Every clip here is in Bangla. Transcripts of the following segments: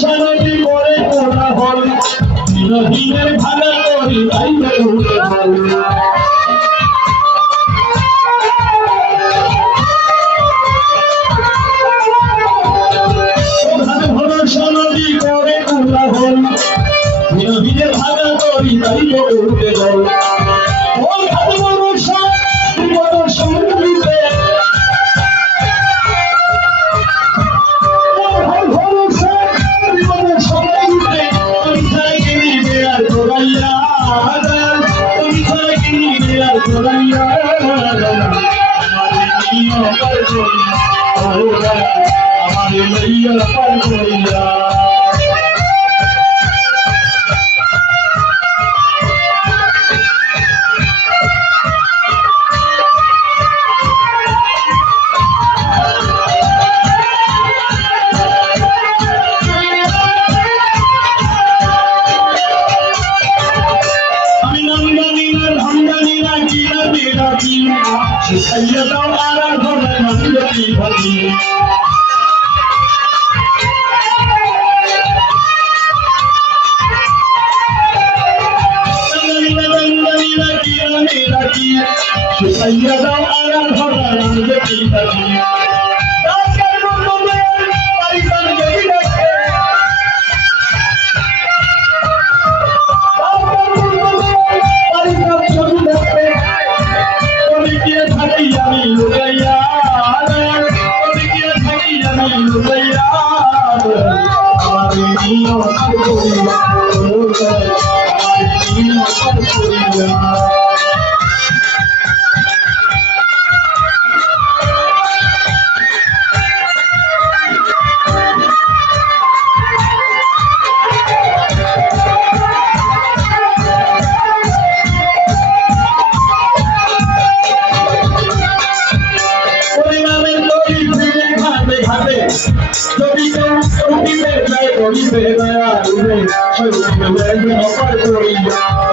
সানবি করে কোলাহল দিনের ভাঙা করি তাইবে উঠে বল প্রধান ভরসা নদী করে কোলাহল দিনের ভাঙা করি তাইবে উঠে বল প্রধান ভরসা বিপদ সমুদ্রে हमारे मैया पर गोरिया सैयद आरा घर मंगती भजी सैयद आरा घर मंगती भजी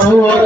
Oh,